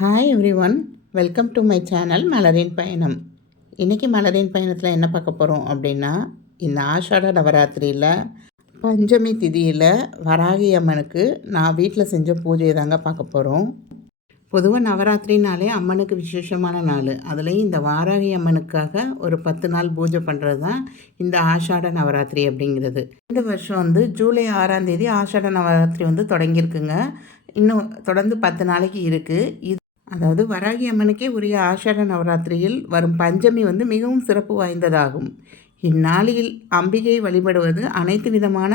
Hi everyone welcome to my channel மலரின் பயணம் இன்றைக்கி மலரின் பயணத்தில் என்ன பார்க்க போகிறோம் அப்படின்னா இந்த ஆஷாட நவராத்திரியில் பஞ்சமி திதியில் வராகி அம்மனுக்கு நான் வீட்டில் செஞ்ச பூஜையை தாங்க பார்க்க போகிறோம் பொதுவாக நவராத்திரினாலே அம்மனுக்கு விசேஷமான நாள். அதுலேயும் இந்த வாராகி அம்மனுக்காக ஒரு பத்து நாள் பூஜை பண்ணுறது தான் இந்த ஆஷாட நவராத்திரி அப்படிங்கிறது. இந்த வருஷம் வந்து ஜூலை ஆறாம் தேதி ஆஷாட நவராத்திரி வந்து தொடங்கியிருக்குங்க. இன்னும் தொடர்ந்து பத்து நாளைக்கு இருக்குது இது அதாவது வராகி அம்மனுக்கே உரிய ஆஷாட நவராத்திரியில் வரும் பஞ்சமி வந்து மிகவும் சிறப்பு வாய்ந்ததாகும். இந்நாளில் அம்பிகை வழிபடுவது அனைத்து விதமான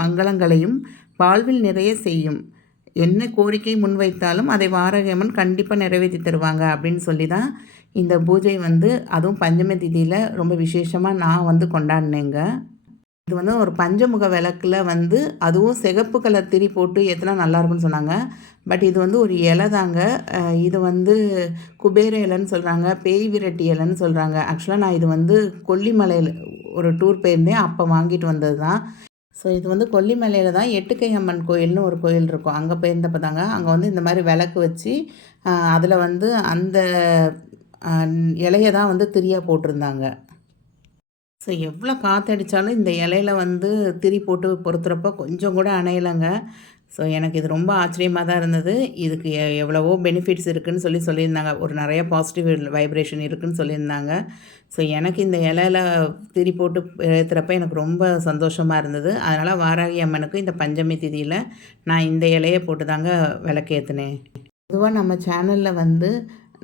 மங்களங்களையும் வாழ்வில் நிறைய செய்யும். என்ன கோரிக்கை முன்வைத்தாலும் அதை வாரகமன் அம்மன் கண்டிப்பாக நிறைவேற்றி தருவாங்க அப்படின்னு சொல்லி தான் இந்த பூஜை வந்து அதுவும் பஞ்சமி திதியில் ரொம்ப விசேஷமாக நான் வந்து கொண்டாடினேங்க. இது வந்து ஒரு பஞ்சமுக விளக்கில் வந்து அதுவும் சிகப்பு கலர் திரி போட்டு ஏற்றினா நல்லாயிருக்குன்னு சொன்னாங்க. பட் இது வந்து ஒரு இலை தாங்க. இது வந்து குபேர இலைன்னு சொல்கிறாங்க பேய் விரட்டி இலைன்னு சொல்கிறாங்க ஆக்சுவலாக நான் இது வந்து கொல்லிமலையில் ஒரு டூர் போயிருந்தேன் அப்போ வாங்கிட்டு வந்தது தான் ஸோ இது வந்து கொல்லிமலையில் தான் எட்டுக்கை அம்மன் கோயில்னு ஒரு கோயில் இருக்கும். அங்கே போயிருந்தப்போ தாங்க அங்கே வந்து இந்த மாதிரி விளக்கு வச்சு அதில் வந்து அந்த இலையை தான் வந்து திரியாக போட்டிருந்தாங்க. ஸோ எவ்வளோ காற்றடிச்சாலும் இந்த இலையில வந்து திரி போட்டு பொறுத்துறப்போ கொஞ்சம் கூட அணையலைங்க. ஸோ எனக்கு இது ரொம்ப ஆச்சரியமாக தான் இருந்தது. இதுக்கு எவ்வளவோ பெனிஃபிட்ஸ் இருக்குதுன்னு சொல்லி சொல்லியிருந்தாங்க. ஒரு நிறைய பாசிட்டிவ் வைப்ரேஷன் இருக்குதுன்னு சொல்லியிருந்தாங்க. ஸோ எனக்கு இந்த இலையில திரி போட்டு ஏற்றுறப்ப எனக்கு ரொம்ப சந்தோஷமாக இருந்தது. அதனால் வாராகி அம்மனுக்கு இந்த பஞ்சமி திதியில் நான் இந்த இலையை போட்டு தாங்க விளக்கேற்றினேன் பொதுவாக நம்ம சேனலில் வந்து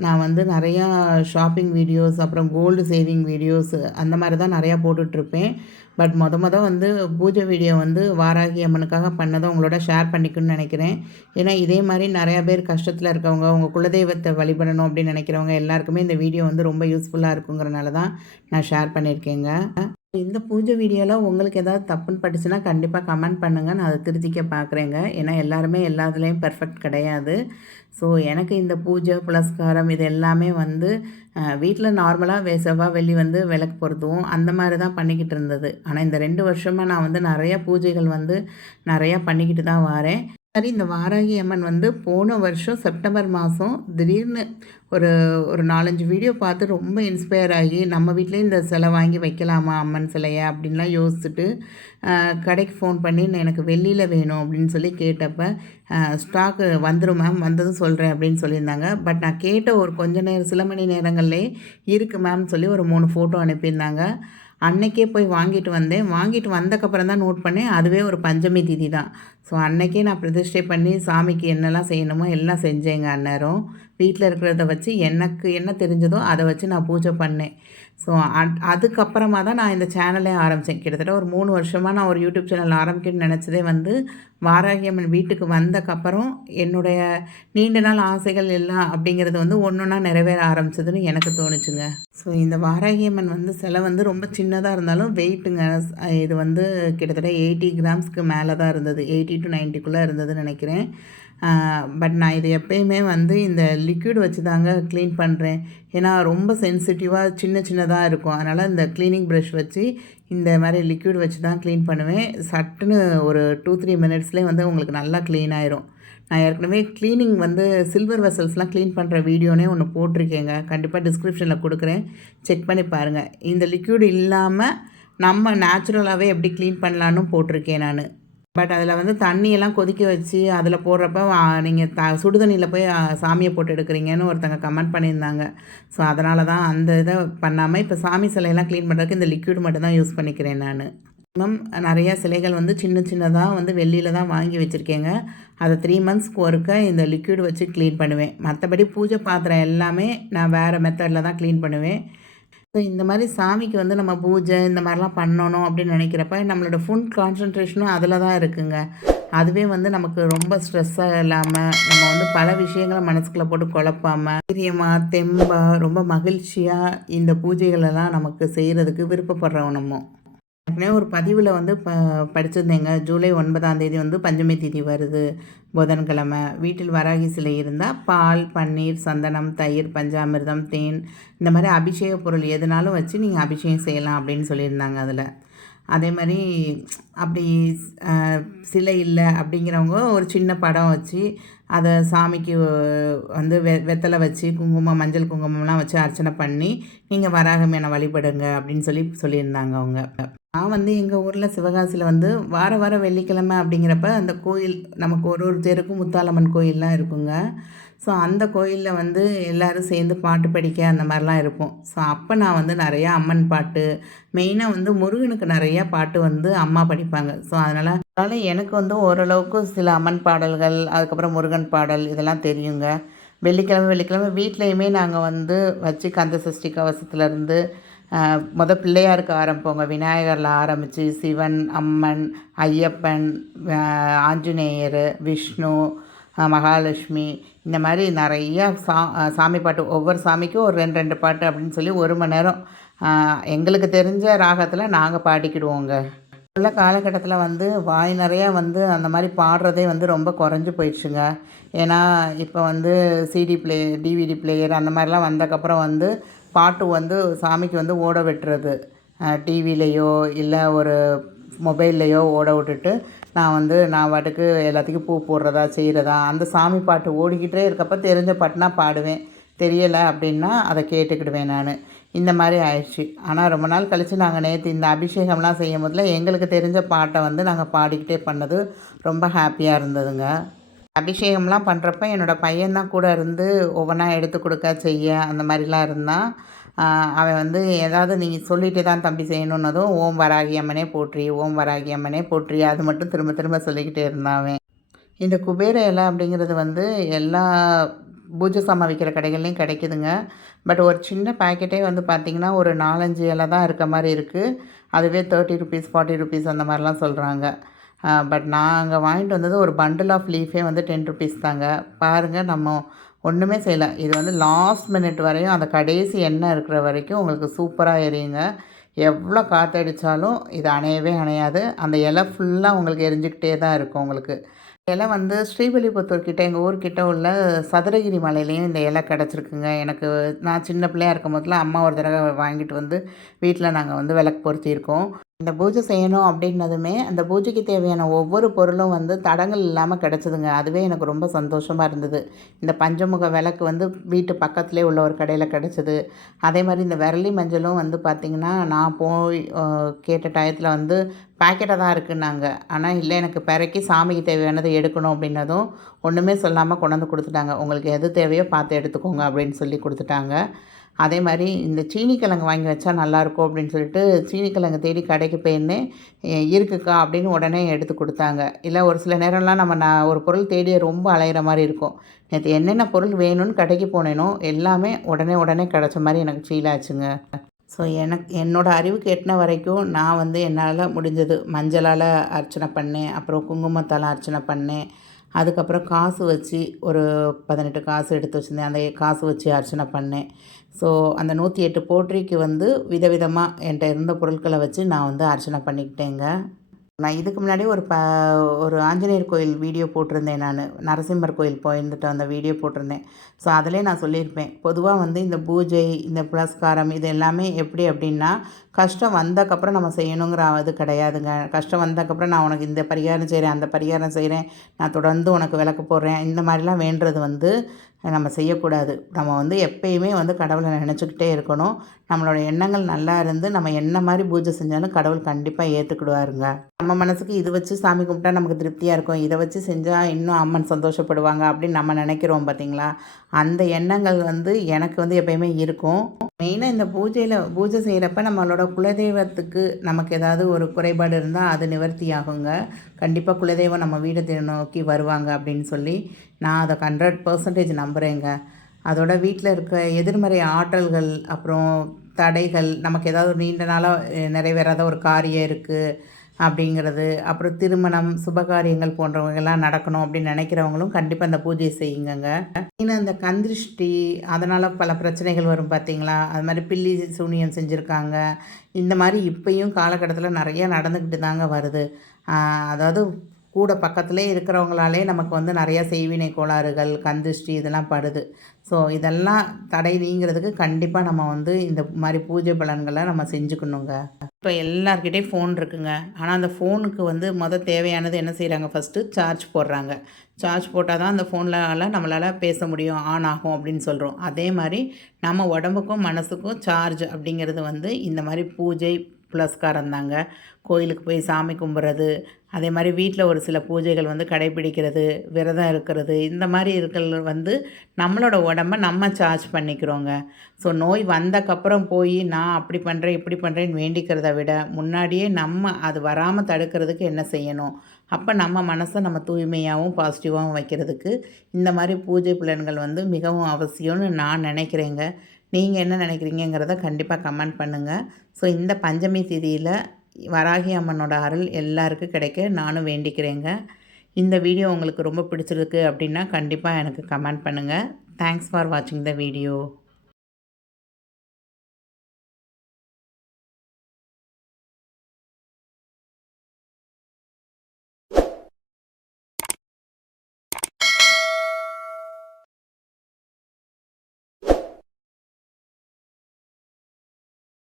நான் வந்து நிறையா ஷாப்பிங் வீடியோஸ் அப்புறம் கோல்டு சேவிங் வீடியோஸ் அந்த மாதிரி தான் நிறையா போட்டுட்ருப்பேன் பட் மொத மொதல் வந்து பூஜை வீடியோ வந்து வாராகி அம்மனுக்காக பண்ணதை உங்களோட ஷேர் பண்ணிக்கணும்னு நினைக்கிறேன். ஏன்னா இதே மாதிரி நிறையா பேர் கஷ்டத்தில் இருக்கவங்க உங்கள் குலதெய்வத்தை வழிபடணும் அப்படின்னு நினைக்கிறவங்க எல்லாருக்குமே இந்த வீடியோ வந்து ரொம்ப யூஸ்ஃபுல்லாக இருக்குங்கிறனால தான் நான் ஷேர் பண்ணியிருக்கேங்க. இந்த பூஜை வீடியோவில் உங்களுக்கு ஏதாவது தப்புன்னு பட்டுச்சுன்னா கண்டிப்பாக கமெண்ட் பண்ணுங்கள் நான் அதை திருத்திக்க பார்க்குறேங்க ஏன்னா எல்லாருமே எல்லாத்துலேயும் பர்ஃபெக்ட் கிடையாது. ஸோ எனக்கு இந்த பூஜை புலஸ்காரம் இது எல்லாமே வந்து வீட்டில் நார்மலாக வே செவ்வாய் வெள்ளி வந்து விளக்கு பொருத்துவோம். அந்த மாதிரி தான் பண்ணிக்கிட்டு இருந்தது. ஆனால் இந்த ரெண்டு வருஷமாக நான் வந்து நிறையா பூஜைகள் வந்து நிறையா பண்ணிக்கிட்டு தான் வரேன். மாதிரி இந்த வாராகி அம்மன் வந்து போன வருஷம் செப்டம்பர் மாதம் திடீர்னு ஒரு ஒரு நாலஞ்சு வீடியோ பார்த்து ரொம்ப இன்ஸ்பயர் ஆகி நம்ம வீட்லேயும் இந்த சிலை வாங்கி வைக்கலாமா அம்மன் சிலையை அப்படின்லாம் யோசிச்சுட்டு கடைக்கு ஃபோன் பண்ணி எனக்கு வெளியில் வேணும் அப்படின்னு சொல்லி கேட்டப்போ ஸ்டாக்கு வந்துடும் மேம் வந்ததும் சொல்கிறேன் அப்படின்னு சொல்லியிருந்தாங்க. பட் நான் கேட்ட ஒரு கொஞ்ச நேரம் சில மணி நேரங்கள்லேயே இருக்குது மேம் சொல்லி ஒரு மூணு ஃபோட்டோ அனுப்பியிருந்தாங்க. அன்னைக்கே போய் வாங்கிட்டு வந்தேன். வாங்கிட்டு வந்தக்கப்புறம் தான் நோட் பண்ணேன். அதுவே ஒரு பஞ்சமி திதி தான். ஸோ அன்னைக்கே நான் பிரதிஷ்டை பண்ணி சாமிக்கு என்னெல்லாம் செய்யணுமோ எல்லாம் செஞ்சேங்க அந்நேரம். வீட்டில் இருக்கிறத வச்சு எனக்கு என்ன தெரிஞ்சதோ அதை வச்சு நான் பூஜை பண்ணேன். ஸோ அதுக்கப்புறமா தான் நான் இந்த சேனலே ஆரம்பித்தேன் கிட்டத்தட்ட ஒரு மூணு வருஷமாக நான் ஒரு யூடியூப் சேனல் ஆரம்பிக்கணும்னு நினச்சதே வந்து வாராகியம்மன் வீட்டுக்கு வந்தக்கப்புறம் என்னுடைய நீண்ட நாள் ஆசைகள் எல்லாம் அப்படிங்கிறது வந்து ஒன்று ஒன்றா நிறைவேற ஆரம்பிச்சதுன்னு எனக்கு தோணுச்சுங்க. ஸோ இந்த வாராகியம்மன் வந்து சிலை வந்து ரொம்ப சின்னதாக இருந்தாலும் வெயிட்டுங்க இது வந்து கிட்டத்தட்ட எயிட்டி கிராம்ஸ்க்கு மேலே தான் இருந்தது எயிட்டி டு நைன்ட்டிக்குள்ளே இருந்ததுன்னு நினைக்கிறேன். பட் நான் இது எப்பயுமே வந்து இந்த லிக்விட் வச்சு தாங்க க்ளீன் பண்ணுறேன் ஏன்னா ரொம்ப சென்சிட்டிவாக சின்ன சின்னதாக இருக்கும். அதனால் இந்த க்ளீனிங் ப்ரஷ் வச்சு இந்த மாதிரி லிக்விட் வச்சு தான் க்ளீன் பண்ணுவேன். சட்டுன்னு ஒரு டூ த்ரீ மினிட்ஸ்லேயே வந்து உங்களுக்கு நல்லா க்ளீன் ஆயிரும். நான் ஏற்கனவே க்ளீனிங் வந்து சில்வர் வெசல்ஸ்லாம் க்ளீன் பண்ணுற வீடியோனே ஒன்று போட்டிருக்கேங்க. கண்டிப்பாக டிஸ்கிரிப்ஷனில் கொடுக்குறேன். செக் பண்ணி பாருங்கள் இந்த லிக்விட் இல்லாமல் நம்ம நேச்சுரலாகவே எப்படி க்ளீன் பண்ணலான்னு போட்டிருக்கேன் நான். பட் அதில் வந்து தண்ணியெல்லாம் கொதிக்க வச்சு அதில் போடுறப்ப நீங்கள் த சுடு தண்ணியில் போய் சாமியை போட்டு எடுக்கிறீங்கன்னு ஒருத்தங்க கமெண்ட் பண்ணியிருந்தாங்க. ஸோ அதனால தான் அந்த இதை பண்ணாமல் இப்போ சாமி சிலையெல்லாம் க்ளீன் பண்ணுறதுக்கு இந்த லிக்யூட் மட்டும் தான் யூஸ் பண்ணிக்கிறேன் நான். மினிமம் நிறையா சிலைகள் வந்து சின்ன சின்னதாக வந்து வெளியில் தான் வாங்கி வச்சுருக்கேங்க. அதை த்ரீ மந்த்ஸ்க்கு ஒருக்க இந்த லிக்யூட் வச்சு க்ளீன் பண்ணுவேன். மற்றபடி பூஜை பாத்திரம் எல்லாமே நான் வேறு மெத்தடில் தான் க்ளீன் பண்ணுவேன். ஸோ இந்த மாதிரி சாமிக்கு வந்து நம்ம பூஜை இந்த மாதிரிலாம் பண்ணணும் அப்படின்னு நினைக்கிறப்ப நம்மளோட ஃபுல் கான்சன்ட்ரேஷனும் அதில் தான் இருக்குங்க. அதுவே வந்து நமக்கு ரொம்ப ஸ்ட்ரெஸ்ஸாக இல்லாமல் நம்ம வந்து பல விஷயங்களை மனசுக்குள்ளே போட்டு குழப்பாமல் தைரியமாக தெம்பாக ரொம்ப மகிழ்ச்சியாக இந்த பூஜைகளெல்லாம் நமக்கு செய்கிறதுக்கு விருப்பப்படுறவனமும் ஏற்கனவே ஒரு பதிவில் வந்து ப படிச்சிருந்தேங்க. ஜூலை ஒன்பதாம் தேதி வந்து பஞ்சமி தேதி வருது. புதன்கிழமை. வீட்டில் வராகி சிலை இருந்தால் பால் பன்னீர் சந்தனம் தயிர் பஞ்சாமிர்தம் தேன் இந்த மாதிரி அபிஷேக பொருள் எதுனாலும் வச்சு நீங்கள் அபிஷேகம் செய்யலாம் அப்படின்னு சொல்லியிருந்தாங்க அதில். அதே மாதிரி அப்படி சிலை இல்லை அப்படிங்கிறவங்க ஒரு சின்ன படம் வச்சு அதை சாமிக்கு வந்து வெ வெத்தலை வச்சு குங்குமம் மஞ்சள் குங்குமம்லாம் வச்சு அர்ச்சனை பண்ணி நீங்கள் வராகமேனை வழிபடுங்க அப்படின்னு சொல்லி சொல்லியிருந்தாங்க அவங்க. நான் வந்து எங்கள் ஊரில் சிவகாசியில் வந்து வார வாரம் வெள்ளிக்கிழமை அப்படிங்கிறப்ப அந்த கோயில் நமக்கு ஒரு ஒரு தெருக்கும் முத்தாலம்மன் கோயிலெலாம் இருக்குங்க. ஸோ அந்த கோயிலில் வந்து எல்லோரும் சேர்ந்து பாட்டு படிக்க அந்த மாதிரிலாம் இருப்போம். ஸோ அப்போ நான் வந்து நிறையா அம்மன் பாட்டு மெயினாக வந்து முருகனுக்கு நிறையா பாட்டு வந்து அம்மா படிப்பாங்க. ஸோ அதனால் அதனால் எனக்கு வந்து ஓரளவுக்கு சில அம்மன் பாடல்கள் அதுக்கப்புறம் முருகன் பாடல் இதெல்லாம் தெரியுங்க. வெள்ளிக்கிழமை வெள்ளிக்கிழமை வீட்லேயுமே நாங்கள் வந்து வச்சு கந்த சஷ்டி கவசத்துலேருந்து மொதல் பிள்ளையாருக்கு ஆரம்பிப்போங்க. விநாயகரில் ஆரம்பித்து சிவன் அம்மன் ஐயப்பன் ஆஞ்சநேயர் விஷ்ணு மகாலட்சுமி இந்த மாதிரி நிறையா சா சாமி பாட்டு ஒவ்வொரு சாமிக்கும் ஒரு ரெண்டு ரெண்டு பாட்டு அப்படின்னு சொல்லி ஒரு மணி நேரம். எங்களுக்கு தெரிஞ்ச ராகத்தில் நாங்கள் பாடிக்கிடுவோங்க. உள்ள காலகட்டத்தில் வந்து வாய் நிறையா வந்து அந்த மாதிரி பாடுறதே வந்து ரொம்ப குறைஞ்சி போயிடுச்சுங்க. ஏன்னா இப்போ வந்து சிடி பிளேயர் டிவிடி பிளேயர் அந்த மாதிரிலாம் வந்தக்கப்புறம் வந்து பாட்டு வந்து சாமிக்கு வந்து ஓட விட்டுறது. டிவிலேயோ இல்லை ஒரு மொபைல்லையோ ஓட விட்டுட்டு நான் வந்து நான் பாட்டுக்கு எல்லாத்துக்கும் பூ போடுறதா செய்கிறதா அந்த சாமி பாட்டு ஓடிக்கிட்டே இருக்கப்ப தெரிஞ்ச பாட்டுனா பாடுவேன். தெரியலை அப்படின்னா அதை கேட்டுக்கிடுவேன் நான். இந்த மாதிரி ஆயிடுச்சு. ஆனால் ரொம்ப நாள் கழித்து நாங்கள் நேற்று இந்த அபிஷேகம்லாம் செய்யும் போதில் எங்களுக்கு தெரிஞ்ச பாட்டை வந்து நாங்கள் பாடிக்கிட்டே பண்ணது ரொம்ப ஹாப்பியாக இருந்ததுங்க. அபிஷேகம்லாம் பண்ணுறப்ப என்னோடய பையன்தான் கூட இருந்து ஒவ்வொன்றா எடுத்து கொடுக்க செய்ய அந்த மாதிரிலாம் இருந்தான். அவன் வந்து ஏதாவது நீங்கள் சொல்லிட்டு தான் தம்பி செய்யணுன்னதும் ஓம் வராகி அம்மனே போற்றி ஓம் வராகி அம்மனே போற்றி அது மட்டும் திரும்ப திரும்ப சொல்லிக்கிட்டே இருந்தான் அவன். இந்த குபேர இலை அப்படிங்கிறது வந்து எல்லா பூஜை சாமான் விற்கிற கடைகள்லையும் கிடைக்குதுங்க. பட் ஒரு சின்ன பாக்கெட்டே வந்து பார்த்திங்கன்னா ஒரு நாலஞ்சு இலை தான் இருக்க மாதிரி இருக்குது அதுவே தேர்ட்டி ருபீஸ் ஃபார்ட்டி ருபீஸ் அந்த மாதிரிலாம் சொல்கிறாங்க பட் நாங்கள் வாங்கிட்டு வந்தது ஒரு பண்டில் ஆஃப் லீஃபே வந்து டென் ருபீஸ் தாங்க. பாருங்கள் நம்ம ஒன்றுமே செய்யலை. இது வந்து லாஸ்ட் மினிட் வரையும் அந்த கடைசி எண்ணெய் இருக்கிற வரைக்கும் உங்களுக்கு சூப்பராக எரியுங்க. எவ்வளோ காற்றடிச்சாலும் இது அணையவே அணையாது. அந்த இலை ஃபுல்லாக உங்களுக்கு எரிஞ்சுக்கிட்டே தான் இருக்கும் உங்களுக்கு. இலை வந்து ஸ்ரீவில்லிபுத்தூர் கிட்டே எங்கள் ஊர்கிட்ட உள்ள சதுரகிரி மலையிலையும் இந்த இலை கிடச்சிருக்குங்க. எனக்கு நான் சின்ன பிள்ளையா இருக்கும் போதில் அம்மா ஒரு தடவை வாங்கிட்டு வந்து வீட்டில் நாங்கள் வந்து விளக்கு பொருத்தியிருக்கோம். இந்த பூஜை செய்யணும் அப்படின்னதுமே அந்த பூஜைக்கு தேவையான ஒவ்வொரு பொருளும் வந்து தடங்கள் இல்லாமல் கிடச்சிதுங்க. அதுவே எனக்கு ரொம்ப சந்தோஷமாக இருந்தது. இந்த பஞ்சமுக விளக்கு வந்து வீட்டு பக்கத்துலேயே உள்ள ஒரு கடையில் கிடச்சிது. அதே மாதிரி இந்த விரலி மஞ்சளும் வந்து பார்த்திங்கன்னா நான் போய் கேட்ட டயத்தில் வந்து பேக்கெட்டாக தான் இருக்குன்னாங்க. ஆனால் இல்லை எனக்கு பிறக்கி சாமிக்கு தேவையானதை எடுக்கணும் அப்படின்னதும் ஒன்றுமே சொல்லாமல் கொண்டு வந்து கொடுத்துட்டாங்க. உங்களுக்கு எது தேவையோ பார்த்து எடுத்துக்கோங்க அப்படின்னு சொல்லி கொடுத்துட்டாங்க. அதே மாதிரி இந்த சீனிக்கிழங்கு வாங்கி வச்சா நல்லாயிருக்கும் அப்படின்னு சொல்லிட்டு சீனிக்கிழங்கு தேடி கடைக்கு போயிருந்தேன். இருக்குக்கா அப்படின்னு உடனே எடுத்து கொடுத்தாங்க. இல்லை ஒரு சில நேரம்லாம் நம்ம நான் ஒரு பொருள் தேடி ரொம்ப அலையிற மாதிரி இருக்கும். நேற்று என்னென்ன பொருள் வேணும்னு கடைக்கு போனேனோ எல்லாமே உடனே உடனே கிடச்ச மாதிரி எனக்கு ஃபீல் ஆச்சுங்க. ஸோ எனக்கு என்னோடய அறிவுக்கு எட்டின வரைக்கும் நான் வந்து என்னால் முடிஞ்சது மஞ்சளால் அர்ச்சனை பண்ணேன் அப்புறம் குங்குமத்தால் அர்ச்சனை பண்ணேன். அதுக்கப்புறம் காசு வச்சு ஒரு பதினெட்டு காசு எடுத்து வச்சுருந்தேன். அந்த காசு வச்சு அர்ச்சனை பண்ணேன். ஸோ அந்த நூற்றி எட்டு போற்றிக்கு வந்து விதவிதமாக என்கிட்ட இருந்த பொருட்களை வச்சு நான் வந்து அர்ச்சனை பண்ணிக்கிட்டேங்க. நான் இதுக்கு முன்னாடி ஒரு ப ஒரு ஆஞ்சநேயர் கோயில் வீடியோ போட்டிருந்தேன் நான். நரசிம்மர் கோயில் போயிருந்துட்டு அந்த வீடியோ போட்டிருந்தேன். ஸோ அதிலே நான் சொல்லியிருப்பேன். பொதுவாக வந்து இந்த பூஜை இந்த புரஸ்காரம் இது எல்லாமே எப்படி அப்படின்னா கஷ்டம் வந்தக்கப்புறம் நம்ம செய்யணுங்கிற அது கிடையாதுங்க. கஷ்டம் வந்தக்கப்புறம் நான் உனக்கு இந்த பரிகாரம் செய்கிறேன் அந்த பரிகாரம் செய்கிறேன் நான் தொடர்ந்து உனக்கு விளக்கு போடுறேன் இந்த மாதிரிலாம் வேண்டுறது வந்து நம்ம செய்யக்கூடாது. நம்ம வந்து எப்பயுமே வந்து கடவுளை நினச்சிக்கிட்டே இருக்கணும். நம்மளோட எண்ணங்கள் நல்லா இருந்து நம்ம என்ன மாதிரி பூஜை செஞ்சாலும் கடவுள் கண்டிப்பாக ஏற்றுக்கிடுவாருங்க நம்ம மனசுக்கு இது வச்சு சாமி கும்பிட்டா நமக்கு திருப்தியாக இருக்கும். இதை வச்சு செஞ்சால் இன்னும் அம்மன் சந்தோஷப்படுவாங்க அப்படின்னு நம்ம நினைக்கிறோம் பார்த்தீங்களா அந்த எண்ணங்கள் வந்து எனக்கு வந்து எப்பயுமே இருக்கும். மெயினாக இந்த பூஜையில் பூஜை செய்கிறப்ப நம்மளோட குலதெய்வத்துக்கு நமக்கு ஏதாவது ஒரு குறைபாடு இருந்தால் அது நிவர்த்தி ஆகுங்க. கண்டிப்பாக குலதெய்வம் நம்ம வீடு நோக்கி வருவாங்க அப்படின்னு சொல்லி நான் அதை ஹண்ட்ரட் பர்சன்டேஜ் நம்புகிறேங்க அதோட வீட்டில் இருக்க எதிர்மறை ஆற்றல்கள் அப்புறம் தடைகள் நமக்கு ஏதாவது நீண்ட நாளாக நிறைவேறாத ஒரு காரியம் இருக்குது அப்படிங்கிறது அப்புறம் திருமணம் சுபகாரியங்கள் போன்றவங்கெல்லாம் நடக்கணும் அப்படின்னு நினைக்கிறவங்களும் கண்டிப்பாக அந்த பூஜையை செய்யுங்கங்க. ஏன்னா இந்த கந்திருஷ்டி அதனால் பல பிரச்சனைகள் வரும் பார்த்தீங்களா அது மாதிரி பில்லி சூனியம் செஞ்சுருக்காங்க. இந்த மாதிரி இப்பையும் காலகட்டத்தில் நிறைய நடந்துக்கிட்டு தாங்க வருது. அதாவது கூட பக்கத்துலேயே இருக்கிறவங்களாலே நமக்கு வந்து நிறையா செய்வினை கோளாறுகள் கந்திஷ்டி இதெல்லாம் படுது. ஸோ இதெல்லாம் தடை நீங்கிறதுக்கு கண்டிப்பாக நம்ம வந்து இந்த மாதிரி பூஜை பலன்களை நம்ம செஞ்சுக்கணுங்க. இப்போ எல்லார்கிட்டேயும் ஃபோன் இருக்குங்க. ஆனால் அந்த ஃபோனுக்கு வந்து மொதல் தேவையானது என்ன செய்கிறாங்க ஃபஸ்ட்டு சார்ஜ் போடுறாங்க. சார்ஜ் போட்டால் தான் அந்த ஃபோனில் நம்மளால் பேச முடியும். ஆன் ஆகும் அப்படின்னு சொல்கிறோம் அதே மாதிரி நம்ம உடம்புக்கும் மனசுக்கும் சார்ஜ் அப்படிங்கிறது வந்து இந்த மாதிரி பூஜை புலஸ்காரம் தாங்க கோயிலுக்கு போய் சாமி கும்பிட்றது அதே மாதிரி வீட்டில் ஒரு சில பூஜைகள் வந்து கடைப்பிடிக்கிறது விரதம் இருக்கிறது இந்த மாதிரி இருக்கிறது வந்து நம்மளோட உடம்ப நம்ம சார்ஜ் பண்ணிக்கிறோங்க. ஸோ நோய் வந்தக்கப்புறம் போய் நான் அப்படி பண்ணுறேன் இப்படி பண்ணுறேன்னு வேண்டிக்கிறத விட முன்னாடியே நம்ம அது வராமல் தடுக்கிறதுக்கு என்ன செய்யணும்? அப்போ நம்ம மனசை நம்ம தூய்மையாகவும் பாசிட்டிவாகவும் வைக்கிறதுக்கு இந்த மாதிரி பூஜை புலன்கள் வந்து மிகவும் அவசியம்னு நான் நினைக்கிறேங்க. நீங்கள் என்ன நினைக்கிறீங்கிறத கண்டிப்பாக கமெண்ட் பண்ணுங்கள் ஸோ இந்த பஞ்சமி திதியில் வராகி அம்மனோட அருள் எல்லாருக்கும் கிடைக்க நானும் வேண்டிக்கிறேங்க. இந்த வீடியோ உங்களுக்கு ரொம்ப பிடிச்சிருக்கு அப்படின்னா கண்டிப்பாக எனக்கு கமெண்ட் பண்ணுங்கள் தேங்க்ஸ் ஃபார் வாட்சிங் த வீடியோ